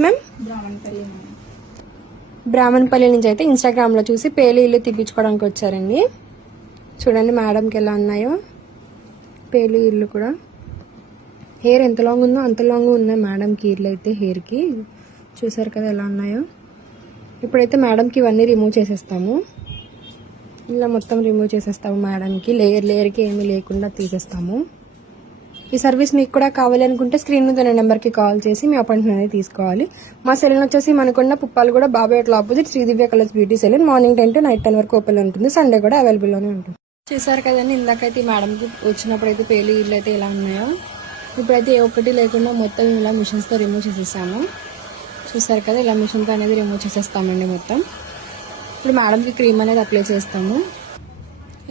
Ma'am Brahmanapalli నుంచి అయితే ఇన్స్టాగ్రామ్లో చూసి పేలు ఇల్లు తీపించుకోవడానికి వచ్చారండి. చూడండి మేడంకి ఎలా ఉన్నాయో పేలు ఇల్లు కూడా. హెయిర్ ఎంత లాంగ్ ఉందో అంత లాంగ్ ఉన్నాయి మేడంకి ఇల్లు అయితే. హెయిర్కి చూసారు కదా ఎలా ఉన్నాయో. ఇప్పుడైతే మేడంకి ఇవన్నీ రిమూవ్ చేసేస్తాము. ఇలా మొత్తం రిమూవ్ చేసేస్తాము మేడంకి. లేయర్కి ఏమీ లేకుండా తీసేస్తాము. ఈ సర్వీస్ మీకు కూడా కావాలి అనుకుంటే స్క్రీన్ మీద ఉన్న నెంబర్కి కాల్ చేసి మీ అపాయింట్మెంట్ అనేది తీసుకోవాలి. మా సెలూన్ వచ్చేసి మనకున్న పుప్పాలు కూడా Babai hotel opposite Sridivya colours beauty salon. Morning 10 to night 10 వరకు ఓపెన్ ఉంటుంది. సండే కూడా అవైలబుల్లోనే ఉంటుంది. చూసారు కదండి ఇందాకైతే మేడంకి వచ్చినప్పుడు అయితే పేలు ఇల్లు అయితే ఎలా ఉన్నాయో. ఇప్పుడైతే ఏ ఒక్కటి లేకుండా మొత్తం ఇలా మిషన్స్తో రిమూవ్ చేసేసాము. చూసారు కదా ఇలా మిషన్తో అనేది రిమూవ్ చేసేస్తామండి మొత్తం. ఇప్పుడు మేడంకి క్రీమ్ అనేది అప్లై చేస్తాము.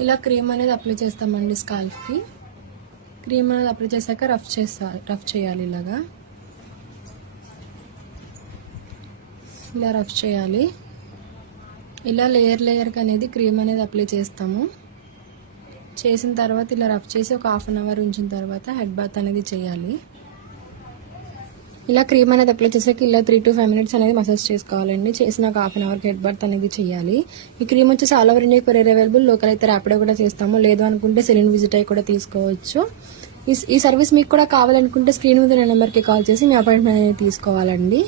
ఇలా క్రీమ్ అనేది అప్లై చేస్తామండి స్కాల్ఫ్కి. క్రీమ్ అనేది అప్లై చేశాక రఫ్ చేయాలి. ఇలా రఫ్ చేయాలి. ఇలా లేయర్కి అనేది క్రీమ్ అనేది అప్లై చేస్తాము. చేసిన తర్వాత ఇలా రఫ్ చేసి ఒక హాఫ్ అన్ అవర్ ఉంచిన తర్వాత హెడ్ బాత్ అనేది చేయాలి. ఇలా క్రీమ్ అనేది అప్లై చేసాక ఇలా 3 to 5 minutes అనేది మసాజ్ చేసుకోవాలండి. చేసిన ఒక హాఫ్ అన్ అవర్కి హెడ్ బాత్ అనేది చేయాలి. ఈ క్రీమ్ వచ్చేసి all over India courier available. Local అయితే ర్యాపిడో కూడా చేస్తాము. లేదు అనుకుంటే సెలూన్ విజిట్ అయ్యి కూడా తీసుకోవచ్చు. ఈ సర్వీస్ మీకు కూడా కావాలనుకుంటే స్క్రీన్ మీద నెంబర్కి కాల్ చేసి మీ అపాయింట్మెంట్ అనేది తీసుకోవాలండి.